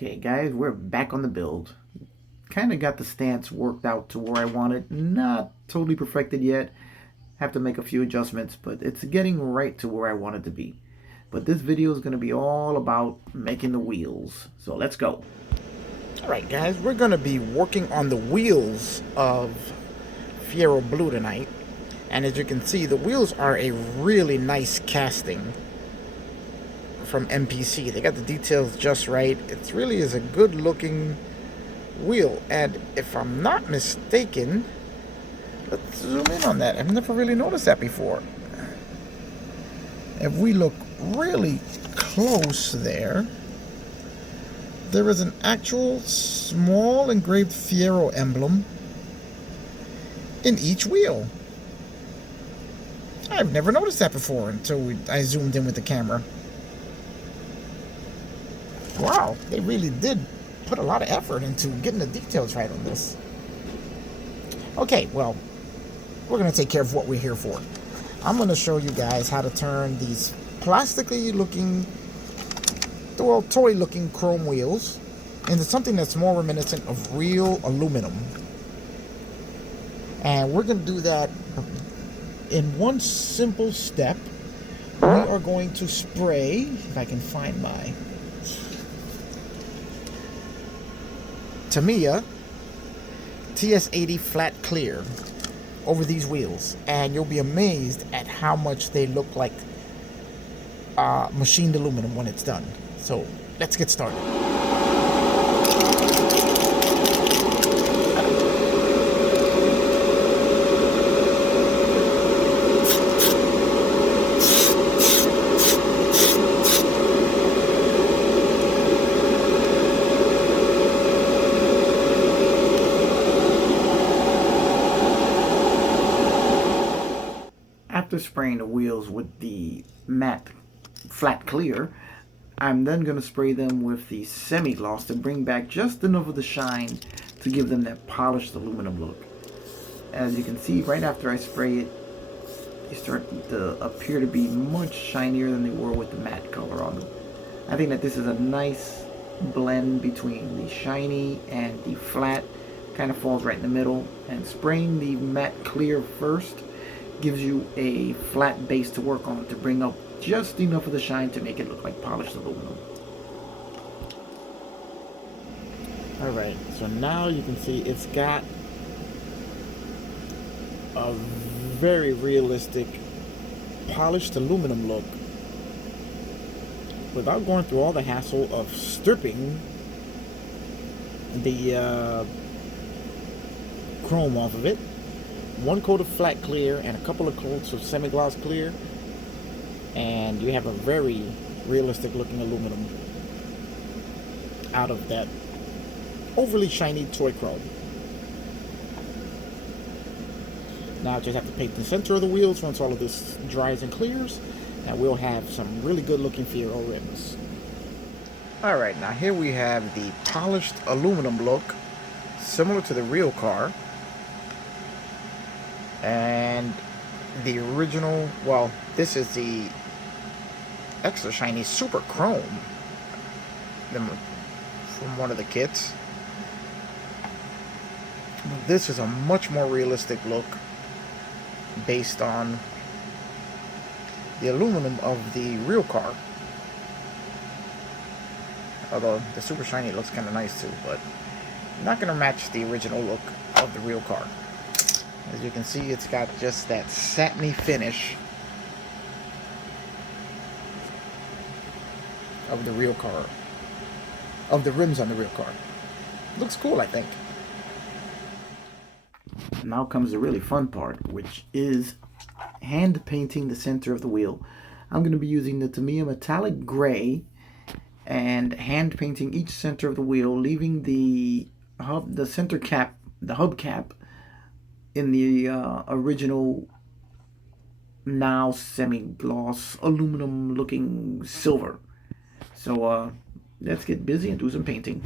Okay guys, we're back on the build. Kind of got the stance worked out to where I want it. Not totally perfected yet. Have to make a few adjustments, but it's getting right to where I want it to be. But this video is going to be all about making the wheels. So let's go. Alright guys, we're going to be working on the wheels of Fiero Blue tonight. And as you can see, the wheels are a really nice casting from MPC. They got the details just right. It really is a good looking wheel, and if I'm not mistaken, let's zoom in on that. I've never really noticed that before. If we look really close there is an actual small engraved Fiero emblem in each wheel. I've never noticed that before until I zoomed in with the camera. Wow, they really did put a lot of effort into getting the details right on this. Okay, well, we're going to take care of what we're here for. I'm going to show you guys how to turn these plastically looking, well, toy looking chrome wheels into something that's more reminiscent of real aluminum. And we're going to do that in one simple step. We are going to spray, if I can find my Tamiya TS80 flat clear over these wheels, and you'll be amazed at how much they look like machined aluminum when it's done. So let's get started. After spraying the wheels with the matte flat clear, I'm then going to spray them with the semi-gloss to bring back just enough of the shine to give them that polished aluminum look. As you can see, right after I spray it, they start to appear to be much shinier than they were with the matte color on them. I think that this is a nice blend between the shiny and the flat, kind of falls right in the middle, and spraying the matte clear first gives you a flat base to work on to bring up just enough of the shine to make it look like polished aluminum. Alright, so now you can see it's got a very realistic polished aluminum look without going through all the hassle of stripping the chrome off of it. One coat of flat clear and a couple of coats of semi-gloss clear, and you have a very realistic looking aluminum out of that overly shiny toy chrome. Now I just have to paint the center of the wheels once all of this dries and clears, and we'll have some really good looking Fiero rims. Alright, now here we have the polished aluminum look similar to the real car. And the original, well, this is the extra shiny super chrome from one of the kits. This is a much more realistic look based on the aluminum of the real car. Although the super shiny looks kind of nice too, but not going to match the original look of the real car. As you can see, it's got just that satiny finish of the real car, of the rims on the real car. Looks cool, I think. Now comes the really fun part, which is hand painting the center of the wheel. I'm going to be using the Tamiya metallic gray and hand painting each center of the wheel, leaving the center cap, the hub cap, in the original, now semi-gloss aluminum looking silver. So let's get busy and do some painting.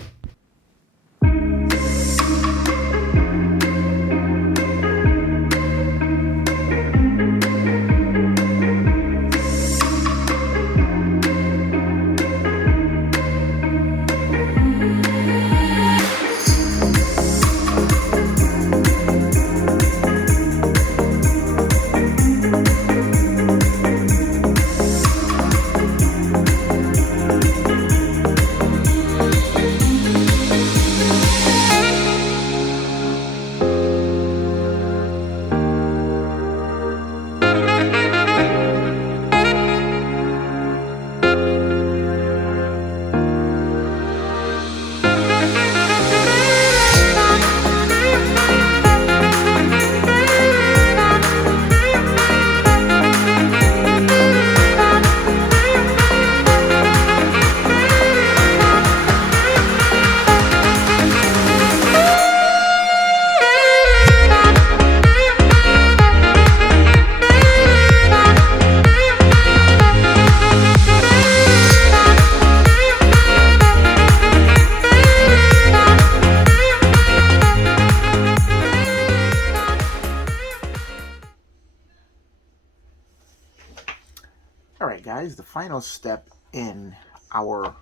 Alright guys, the final step in our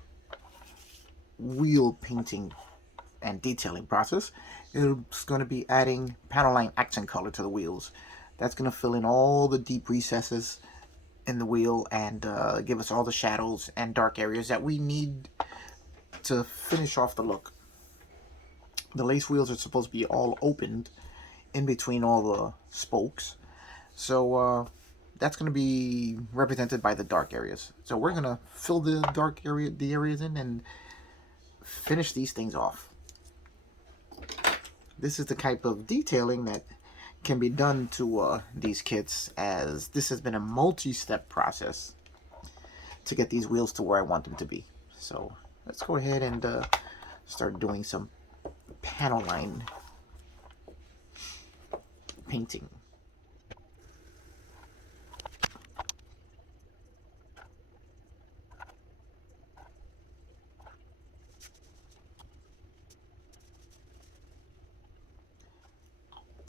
wheel painting and detailing process is going to be adding panel line accent color to the wheels. That's going to fill in all the deep recesses in the wheel and give us all the shadows and dark areas that we need to finish off the look. The lace wheels are supposed to be all opened in between all the spokes, so that's going to be represented by the dark areas. So we're going to fill the areas in and finish these things off. This is the type of detailing that can be done to these kits, as this has been a multi-step process to get these wheels to where I want them to be. So let's go ahead and start doing some panel line painting.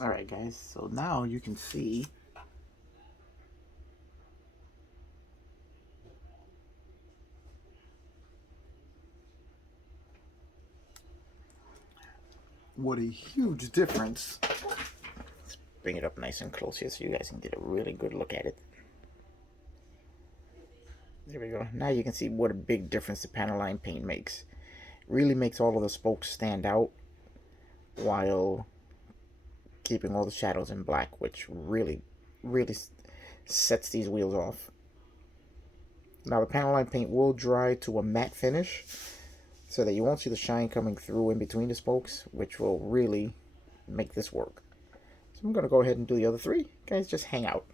Alright guys, so now you can see what a huge difference. Let's bring it up nice and close here so you guys can get a really good look at it. There we go. Now you can see what a big difference the panel line paint makes. Really makes all of the spokes stand out while keeping all the shadows in black, which really sets these wheels off. Now the panel line paint will dry to a matte finish so that you won't see the shine coming through in between the spokes, which will really make this work. So I'm going to go ahead and do the other three. Guys, just hang out.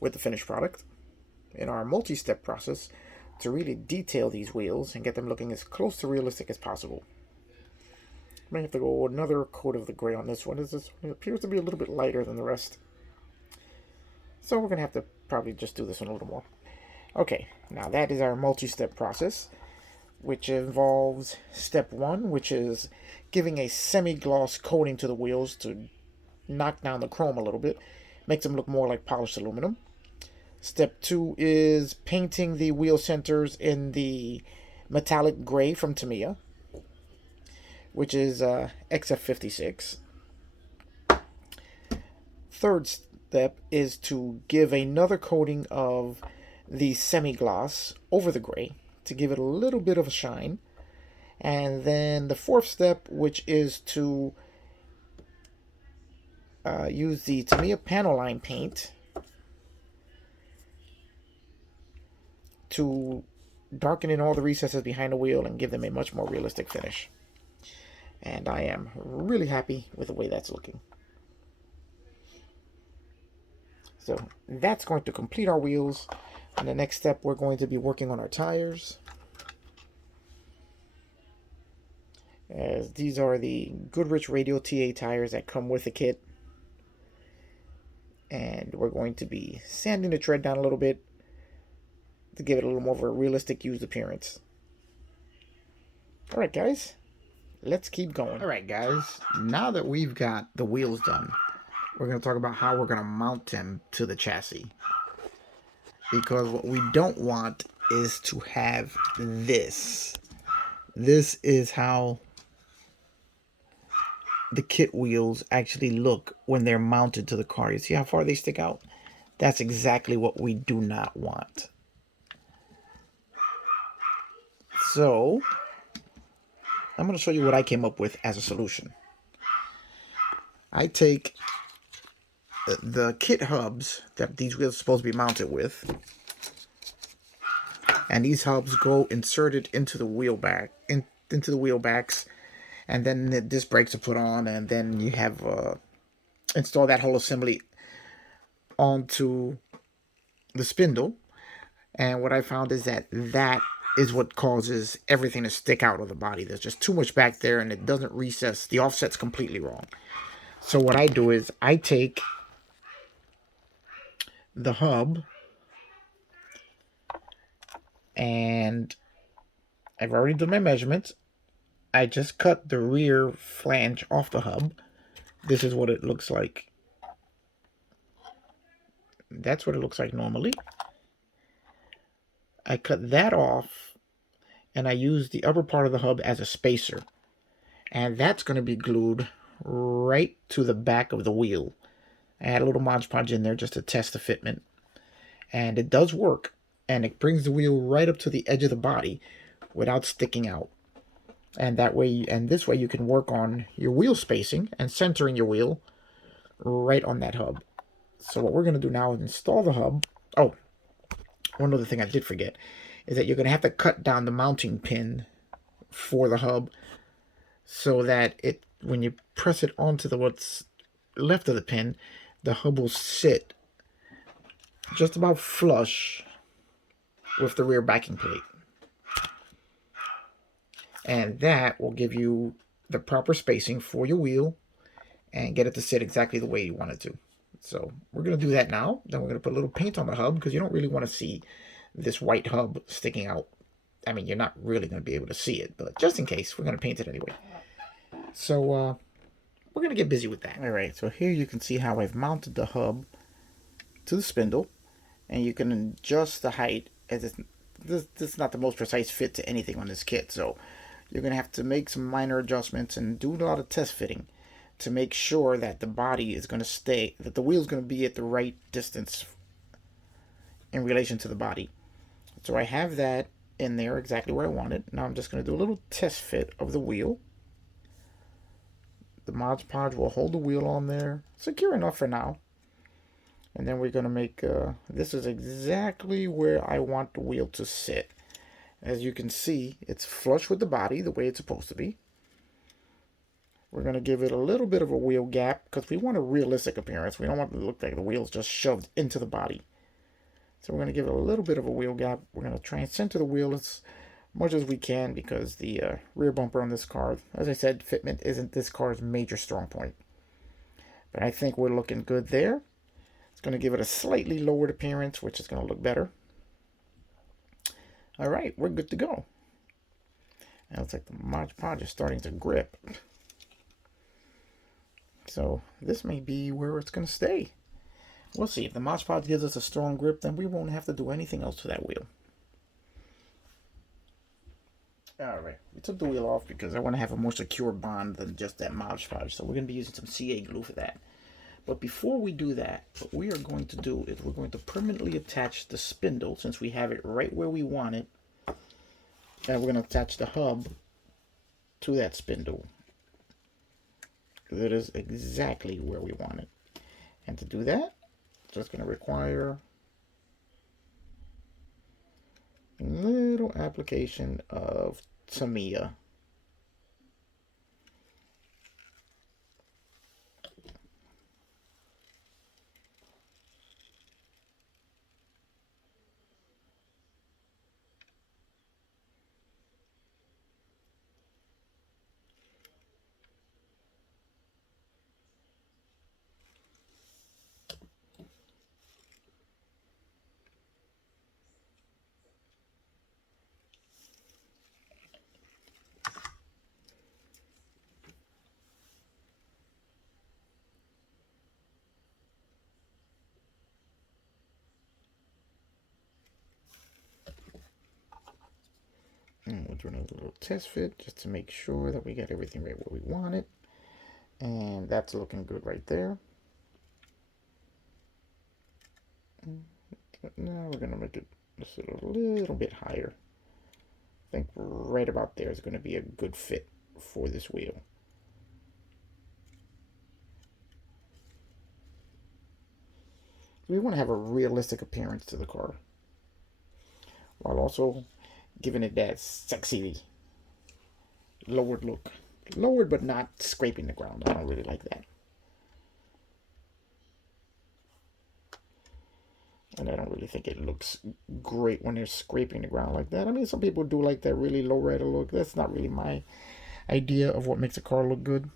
With the finished product in our multi-step process to really detail these wheels and get them looking as close to realistic as possible. I may have to go another coat of the gray on this one, as this one appears to be a little bit lighter than the rest. So we're going to have to probably just do this one a little more. Okay, now that is our multi-step process, which involves step 1, which is giving a semi-gloss coating to the wheels to knock down the chrome a little bit, makes them look more like polished aluminum. Step 2 is painting the wheel centers in the metallic gray from Tamiya, which is XF56. Third step is to give another coating of the semi-gloss over the gray to give it a little bit of a shine. And then the fourth step, which is to use the Tamiya panel line paint to darken in all the recesses behind the wheel and give them a much more realistic finish. And I am really happy with the way that's looking. So that's going to complete our wheels. And the next step, we're going to be working on our tires. As these are the Goodrich Radial TA tires that come with the kit. And we're going to be sanding the tread down a little bit to give it a little more of a realistic used appearance. Alright guys, let's keep going. Alright guys, now that we've got the wheels done, we're going to talk about how we're going to mount them to the chassis. Because what we don't want is to have this. This is how the kit wheels actually look when they're mounted to the car. You see how far they stick out? That's exactly what we do not want. So I'm going to show you what I came up with as a solution. I take the kit hubs that these wheels are supposed to be mounted with, and these hubs go inserted into the wheel back, into the wheel backs, and then the disc brakes are put on, and then you have install that whole assembly onto the spindle. And what I found is that that is what causes everything to stick out of the body. There's just too much back there, and it doesn't recess. The offset's completely wrong. So what I do is I take the hub, and I've already done my measurements. I just cut the rear flange off the hub. This is what it looks like. That's what it looks like normally. I cut that off, and I use the upper part of the hub as a spacer. And that's going to be glued right to the back of the wheel. I had a little Mod Podge in there just to test the fitment. And it does work. And it brings the wheel right up to the edge of the body without sticking out. And that way, and this way you can work on your wheel spacing and centering your wheel right on that hub. So what we're going to do now is install the hub. Oh, one other thing I did forget is that you're going to have to cut down the mounting pin for the hub so that it, when you press it onto the what's left of the pin, the hub will sit just about flush with the rear backing plate. And that will give you the proper spacing for your wheel and get it to sit exactly the way you want it to. So we're going to do that now. Then we're going to put a little paint on the hub because you don't really want to see this white hub sticking out. I mean, you're not really going to be able to see it, but just in case, we're going to paint it anyway. So we're going to get busy with that. All right, so here you can see how I've mounted the hub to the spindle, and you can adjust the height as this is not the most precise fit to anything on this kit, so you're going to have to make some minor adjustments and do a lot of test fitting to make sure that the body is going to stay, that the wheel is going to be at the right distance in relation to the body. So I have that in there exactly where I want it. Now I'm just going to do a little test fit of the wheel. The Mod Podge will hold the wheel on there, secure enough for now. And then we're going to make, this is exactly where I want the wheel to sit. As you can see, it's flush with the body, the way it's supposed to be. We're going to give it a little bit of a wheel gap because we want a realistic appearance. We don't want it to look like the wheel's just shoved into the body. So we're going to give it a little bit of a wheel gap. We're going to try and center the wheel as much as we can because the rear bumper on this car, as I said, fitment isn't this car's major strong point. But I think we're looking good there. It's going to give it a slightly lowered appearance, which is going to look better. All right, we're good to go. Now it looks like the Mod Podge is starting to grip. So this may be where it's going to stay. We'll see. If the Mod Podge gives us a strong grip, then we won't have to do anything else to that wheel. Alright, we took the wheel off because I want to have a more secure bond than just that Mod Podge. So we're going to be using some CA glue for that. But before we do that, what we are going to do is we're going to permanently attach the spindle, since we have it right where we want it. And we're going to attach the hub to that spindle. That is exactly where we want it. And to do that, it's just going to require a little application of Tamiya. And we'll do another little test fit just to make sure that we got everything right where we want it. And that's looking good right there. Now we're going to make it just a little bit higher. I think right about there is going to be a good fit for this wheel. We want to have a realistic appearance to the car while also giving it that sexy lowered look. Lowered but not scraping the ground. I don't really like that. And I don't really think it looks great when they're scraping the ground like that. I mean, some people do like that really low rider look. That's not really my idea of what makes a car look good.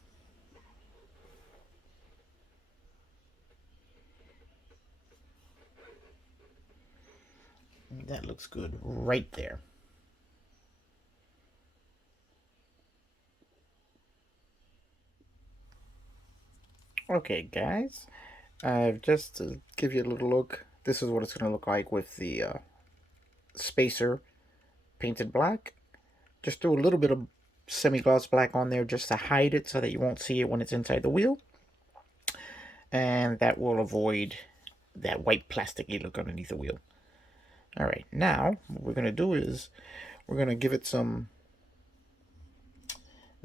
That looks good right there. Okay, guys. Just to give you a little look, this is what it's going to look like with the spacer painted black. Just threw a little bit of semi-gloss black on there just to hide it so that you won't see it when it's inside the wheel. And that will avoid that white plasticky look underneath the wheel. Alright, now what we're going to do is we're going to give it some...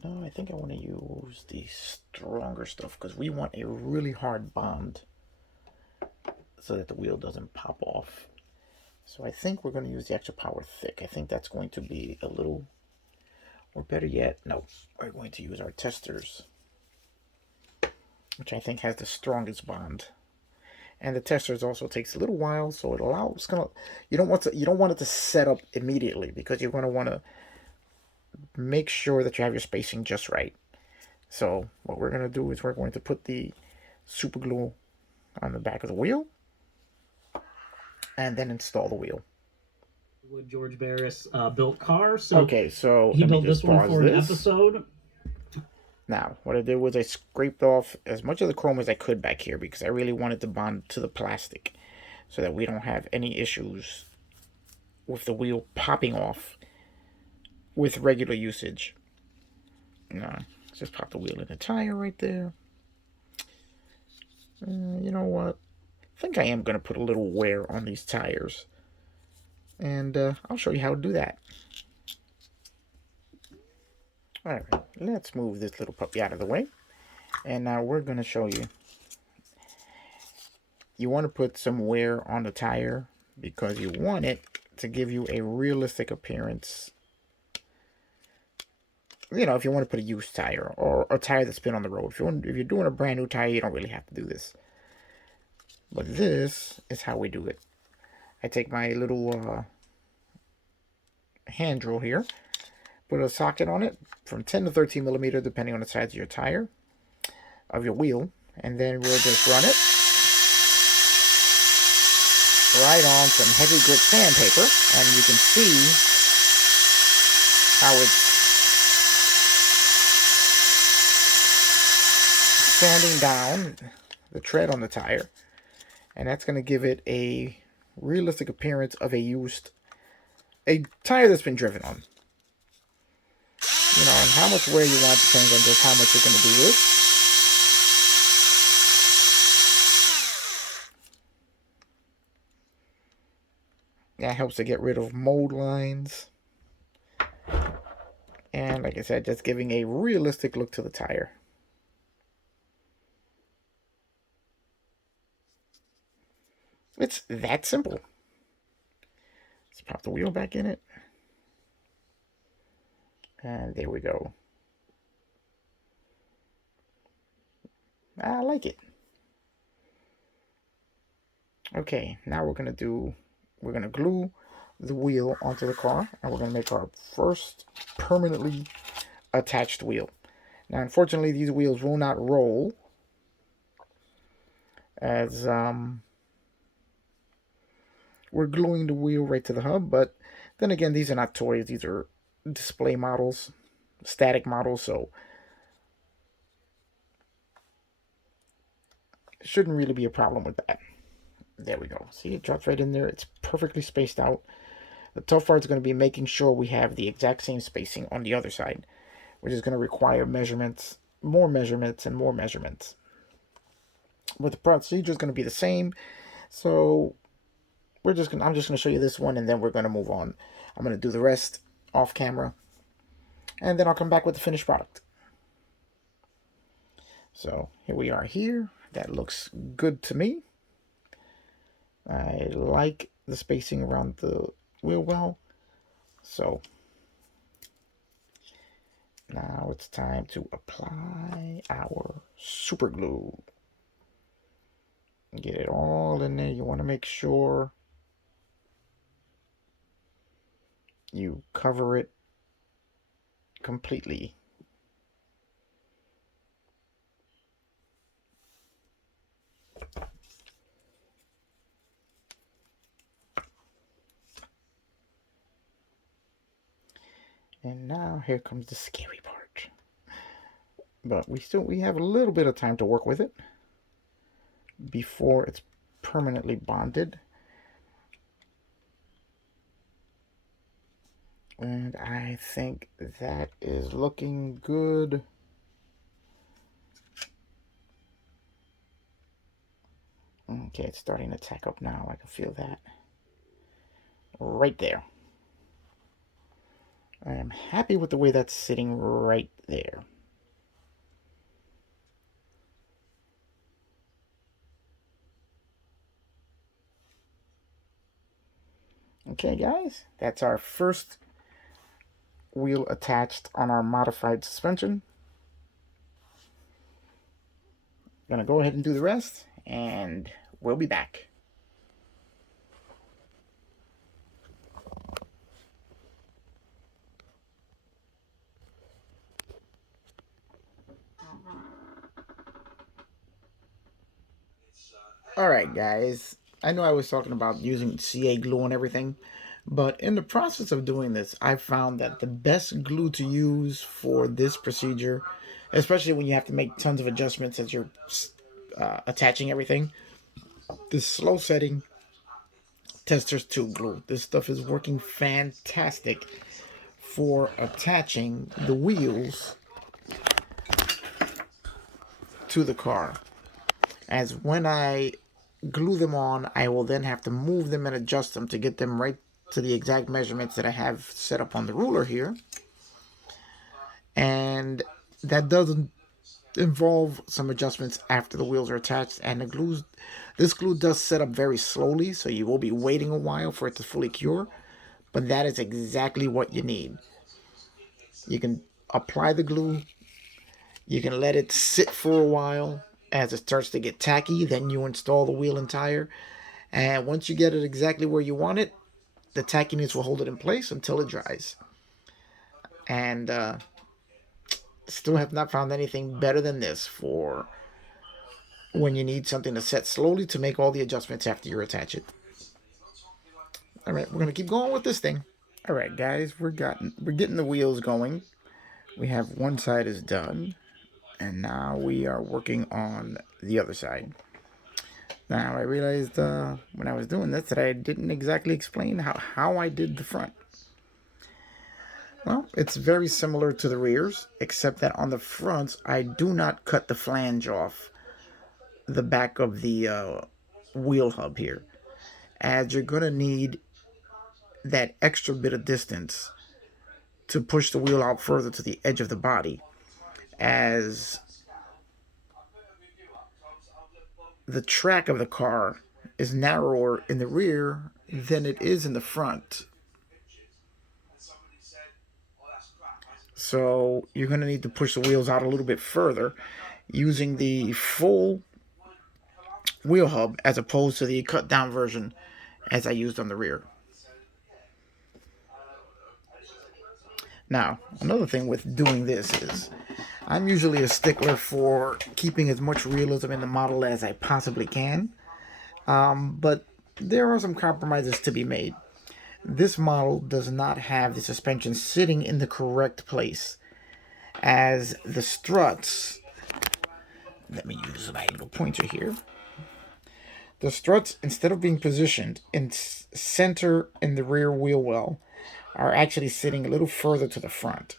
No, I think I want to use the stronger stuff because we want a really hard bond so that the wheel doesn't pop off. So I think we're going to use the extra power thick. I think that's going to be a little... Or better yet, no, we're going to use our testers, which I think has the strongest bond. And the testers also takes a little while, so it allows you don't want it to set up immediately because you're going to want to make sure that you have your spacing just right. So what we're going to do is we're going to put the super glue on the back of the wheel and then install the wheel. George Barris built car. So okay, so he let me built just this one pause for an this. episode. Now, what I did was I scraped off as much of the chrome as I could back here because I really wanted to bond to the plastic so that we don't have any issues with the wheel popping off with regular usage. Now, let's just pop the wheel in the tire right there. You know what? I think I am going to put a little wear on these tires. And I'll show you how to do that. Alright, let's move this little puppy out of the way. And now we're going to show you. You want to put some wear on the tire because you want it to give you a realistic appearance. You know, if you want to put a used tire or a tire that's been on the road. If you're doing a brand new tire, you don't really have to do this. But this is how we do it. I take my little hand drill here, put a socket on it from 10 to 13 millimeter, depending on the size of your tire, of your wheel, and then we'll just run it right on some heavy grit sandpaper, and you can see how it's sanding down the tread on the tire, and that's going to give it a realistic appearance of a tire that's been driven on. You know, and how much wear you want depends on just how much you're going to do this. That helps to get rid of mold lines. And like I said, just giving a realistic look to the tire. It's that simple. Let's pop the wheel back in it. And there we go. I like it. Okay, now we're going to glue the wheel onto the car, and we're going to make our first permanently attached wheel. Now, unfortunately, these wheels will not roll as we're gluing the wheel right to the hub, but then again, these are not toys. These are display models, static models, so it shouldn't really be a problem with that. There we go. See, it drops right in there. It's perfectly spaced out. The tough part is going to be making sure we have the exact same spacing on the other side, which is going to require measurements, more measurements, and more measurements. But the procedure is going to be the same. So I'm just gonna show you this one, and then we're gonna move on. I'm gonna do the rest off camera, and then I'll come back with the finished product. So here we are here. That looks good to me. I like the spacing around the wheel well. So now it's time to apply our super glue. Get it all in there. You want to make sure you cover it completely. And now here comes the scary part. But we have a little bit of time to work with it before it's permanently bonded. And I think that is looking good. Okay, it's starting to tack up now. I can feel that. Right there. I am happy with the way that's sitting right there. Okay, guys, that's our first wheel attached on our modified suspension. Gonna go ahead and do the rest, and we'll be back. Alright, guys, I know I was talking about using CA glue and everything, but in the process of doing this, I found that the best glue to use for this procedure, especially when you have to make tons of adjustments as you're attaching everything, the slow setting Testers 2 glue. This stuff is working fantastic for attaching the wheels to the car. As when I glue them on, I will then have to move them and adjust them to get them right to the exact measurements that I have set up on the ruler here. And that doesn't involve some adjustments after the wheels are attached, and this glue does set up very slowly, so you will be waiting a while for it to fully cure, but that is exactly what you need. You can apply the glue, you can let it sit for a while as it starts to get tacky, then you install the wheel and tire, and once you get it exactly where you want it, the tackiness will hold it in place until it dries. And still have not found anything better than this for when you need something to set slowly to make all the adjustments after you attach it. All right, we're gonna keep going with this thing. All right, guys, we're getting the wheels going. We have one side is done, and now we are working on the other side. Now I realized when I was doing this that I didn't exactly explain how I did the front. Well, it's very similar to the rears, except that on the fronts I do not cut the flange off the back of the wheel hub here, as you're going to need that extra bit of distance to push the wheel out further to the edge of the body, as the track of the car is narrower in the rear than it is in the front. So you're going to need to push the wheels out a little bit further using the full wheel hub as opposed to the cut down version as I used on the rear. Now, another thing with doing this is I'm usually a stickler for keeping as much realism in the model as I possibly can, but there are some compromises to be made. This model does not have the suspension sitting in the correct place, as the struts, let me use my little pointer here, the struts, instead of being positioned in center in the rear wheel well, are actually sitting a little further to the front.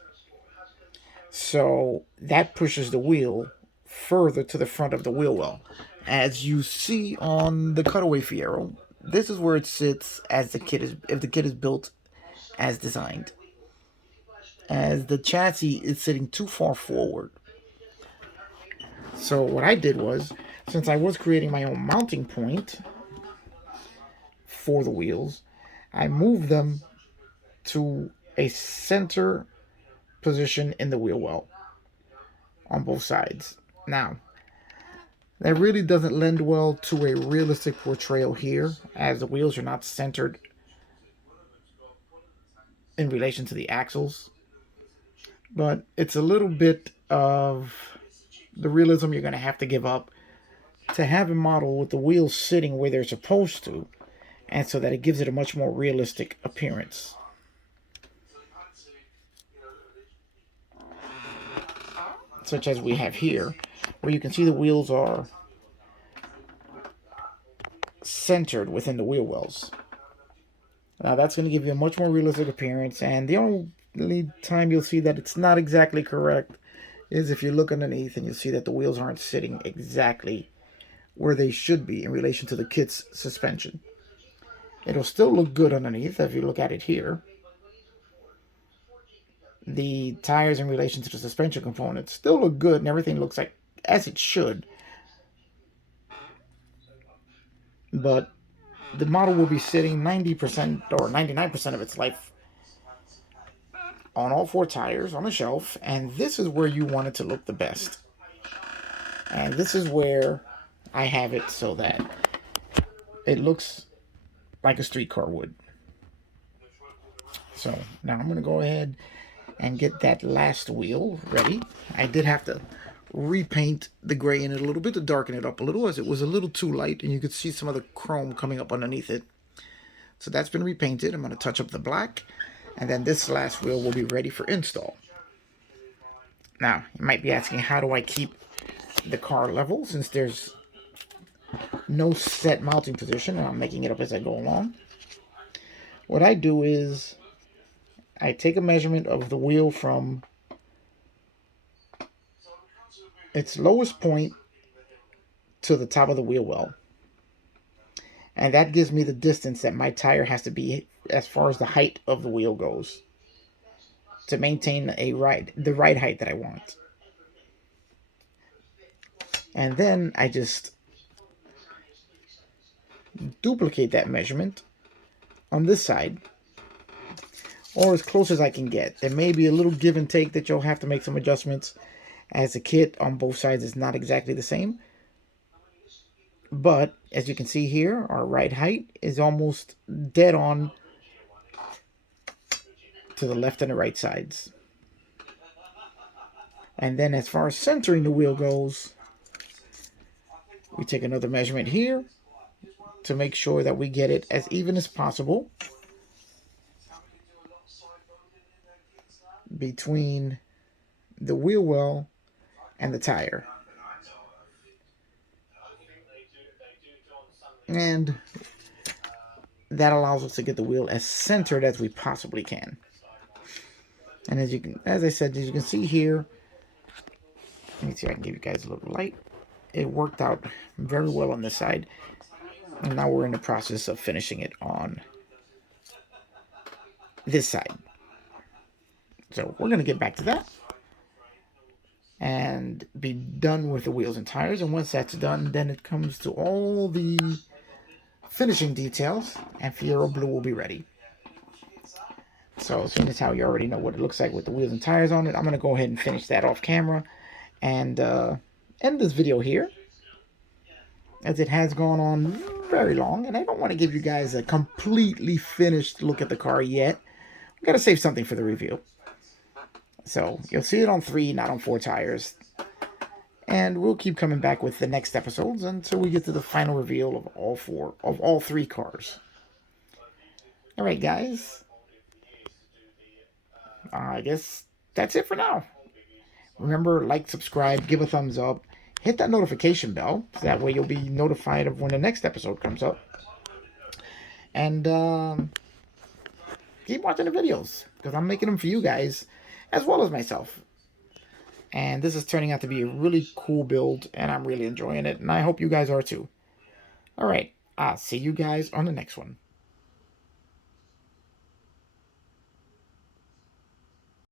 So that pushes the wheel further to the front of the wheel well. As you see on the cutaway fiero, this is where it sits as the kit is, if the kit is built as designed. As the chassis is sitting too far forward. So what I did was, since I was creating my own mounting point for the wheels, I moved them to a center position in the wheel well on both sides. Now, that really doesn't lend well to a realistic portrayal here, as the wheels are not centered in relation to the axles. But it's a little bit of the realism you're going to have to give up to have a model with the wheels sitting where they're supposed to, and so that it gives it a much more realistic appearance. Such as we have here, where you can see the wheels are centered within the wheel wells. Now that's going to give you a much more realistic appearance, and the only time you'll see that it's not exactly correct is if you look underneath and you'll see that the wheels aren't sitting exactly where they should be in relation to the kit's suspension. It'll still look good underneath if you look at it here. The tires in relation to the suspension components still look good and everything looks like as it should. But the model will be sitting 90% or 99% of its life on all four tires on the shelf, and this is where you want it to look the best. And this is where I have it so that it looks like a street car would. So now I'm going to go ahead and get that last wheel ready. I did have to repaint the gray in it a little bit to darken it up a little, as it was a little too light and you could see some of the chrome coming up underneath it. So that's been repainted. I'm going to touch up the black, and then this last wheel will be ready for install. Now, you might be asking, how do I keep the car level since there's no set mounting position and I'm making it up as I go along? What I do is I take a measurement of the wheel from its lowest point to the top of the wheel well. And that gives me the distance that my tire has to be as far as the height of the wheel goes to maintain the right height that I want. And then I just duplicate that measurement on this side, or as close as I can get. There may be a little give and take that you'll have to make some adjustments, as the kit on both sides is not exactly the same. But as you can see here, our right height is almost dead on to the left and the right sides. And then as far as centering the wheel goes, we take another measurement here to make sure that we get it as even as possible between the wheel well and the tire. And that allows us to get the wheel as centered as we possibly can. And as I said, as you can see here, let me see if I can give you guys a little light. It worked out very well on this side. And now we're in the process of finishing it on this side. So we're going to get back to that and be done with the wheels and tires. And once that's done, then it comes to all the finishing details, and Fiero Blue will be ready. So seeing as how you already know what it looks like with the wheels and tires on it, I'm going to go ahead and finish that off camera and end this video here, as it has gone on very long, and I don't want to give you guys a completely finished look at the car yet. We've got to save something for the review. So you'll see it on 3, not on 4 tires. And we'll keep coming back with the next episodes until we get to the final reveal of all 3 cars. Alright guys, I guess that's it for now. Remember, like, subscribe, give a thumbs up, hit that notification bell, so that way you'll be notified of when the next episode comes up. And keep watching the videos, because I'm making them for you guys, as well as myself. And this is turning out to be a really cool build, and I'm really enjoying it, and I hope you guys are too. Alright, I'll see you guys on the next one.